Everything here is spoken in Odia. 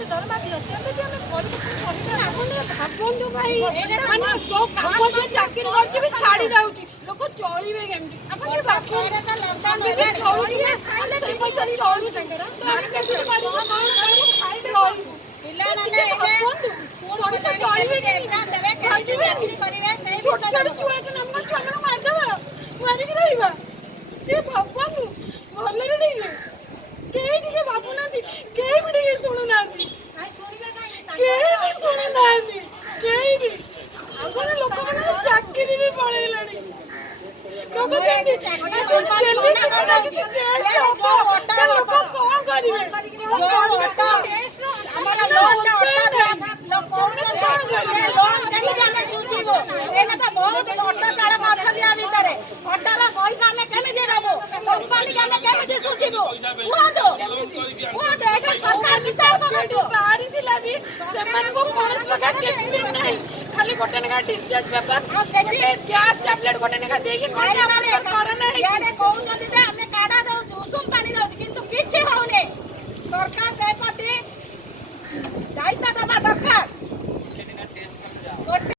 ମାସେ ଦରମା ଦିଅ କେମିତି ଆମେ କରିବୁ ଭାବନ୍ତୁ ଭାଇ ମାନେ କାଗଜ ଚାକିରି କରୁଛି ବି ଛାଡ଼ି ଯାଉଛି ଲୋକ ଚଳିବେ କେମିତି ଆପଣ ମାରିକି ରହିବା ଟିକେ ଭାବନ୍ତୁ ଭଲରେ ଟିକେ କେହି ଟିକେ ଭାବୁନାହାନ୍ତି କେହି ବି ଟିକେ ଶୁଣୁନାହାନ୍ତି କେହି ବି ଶୁଣୁନାହାନ୍ତି କେହି ବି ମାନେ ଲୋକମାନଙ୍କ ଚାକିରି ବି ପଳେଇଲାଣି ଲୋକ କେମିତି ଲୋକ କଣ କରିବେ ଖାଲି ଗୋଟେ ଲେଖା डिस्चार्ज पेपर गैस टैबलेट गोटे लेखा देके